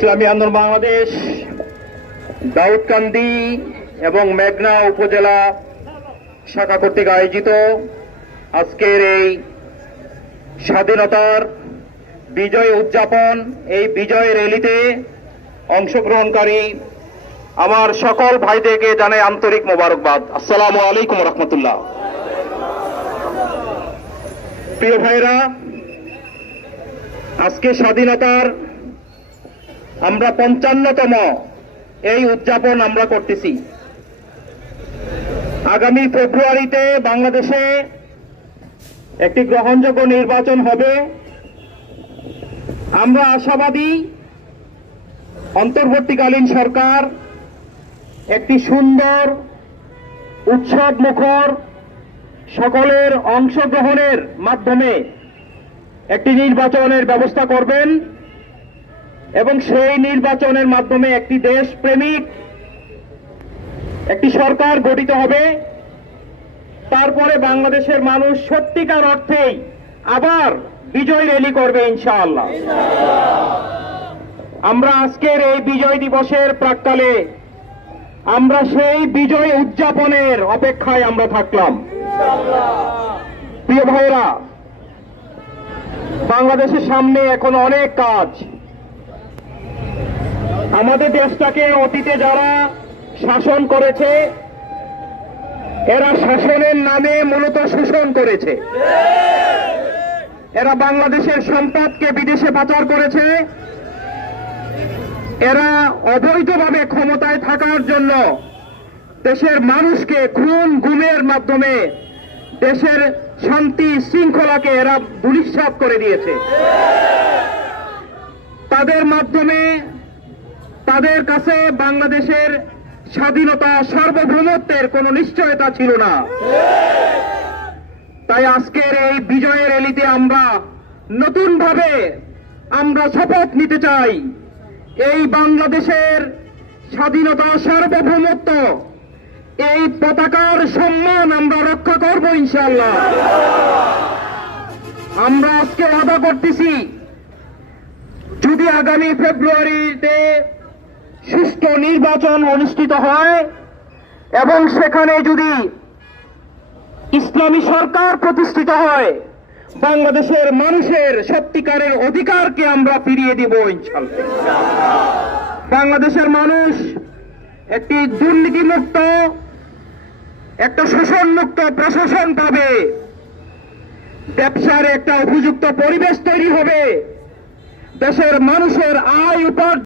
ইসলামী আন্দোলন বাংলাদেশ দাউদকান্দি এবং মেঘনা উপজেলা শাখা কর্তৃক আয়োজিত আজকের এই স্বাধীনতার বিজয় উদযাপন, এই বিজয় র্যালিতে অংশগ্রহণকারী আমার সকল ভাইদেরকে জানাই আন্তরিক মোবারকবাদ। আসসালামু আলাইকুম রহমতুল্লাহ। প্রিয় ভাইরা, আজকে স্বাধীনতার আমরা 55তম এই উদযাপন আমরা করতেছি। আগামী ফেব্রুয়ারিতে বাংলাদেশে একটি গ্রহণযোগ্য নির্বাচন হবে। আমরা আশাবাদী অন্তর্বর্তীকালীন সরকার একটি সুন্দর উৎসব মুখর সকলের অংশগ্রহণের মাধ্যমে একটি নির্বাচনের ব্যবস্থা করবেন এবং সেই নির্বাচনের মাধ্যমে একটি দেশপ্রেমিক একটি সরকার গঠিত হবে। তারপরে বাংলাদেশের মানুষ সত্যিকার অর্থেই আবার বিজয় র্যালি করবে ইনশাআল্লাহ। আমরা আজকের এই বিজয় দিবসের প্রাক্কালে আমরা সেই বিজয় উদযাপনের অপেক্ষায় আমরা থাকলাম। প্রিয় ভাইরা, বাংলাদেশের সামনে এখন অনেক কাজ। আমাদের দেশটাকে অতীতে যারা শাসন করেছে, এরা শাসনের নামে মূলত শোষণ করেছে। এরা বাংলাদেশের সম্পদকে বিদেশে পাচার করেছে। এরা অবৈধভাবে ক্ষমতায় থাকার জন্য দেশের মানুষকে খুন গুমের মাধ্যমে দেশের শান্তি শৃঙ্খলাকে এরা ধূলিসাৎ করে দিয়েছে। তাদের মাধ্যমে তাদের কাছে বাংলাদেশের স্বাধীনতা সার্বভৌমত্বের কোনো নিশ্চয়তা ছিল না। তাই আজকের এই বিজয় র্যালিতে আমরা নতুনভাবে আমরা শপথ নিতে চাই, এই বাংলাদেশের স্বাধীনতা সার্বভৌমত্ব, এই পতাকার সম্মান আমরা রক্ষা করব ইনশাআল্লাহ। আমরা আজকে ওয়াদা করতেছি, যদি আগামী ফেব্রুয়ারিতে সুষ্ঠু নির্বাচন অনুষ্ঠিত হয় এবং সেখানে যদি ইসলামী সরকার প্রতিষ্ঠিত হয়, বাংলাদেশের মানুষের সত্যিকারের অধিকারকে আমরা ফিরিয়ে দিব ইনশাআল্লাহ। বাংলাদেশের মানুষ একটি দুর্নীতিমুক্ত, একটা শোষণমুক্ত প্রশাসন পাবে, ব্যবসার একটা উপযুক্ত পরিবেশ তৈরি হবে, দেশের মানুষের আয় উপার্জন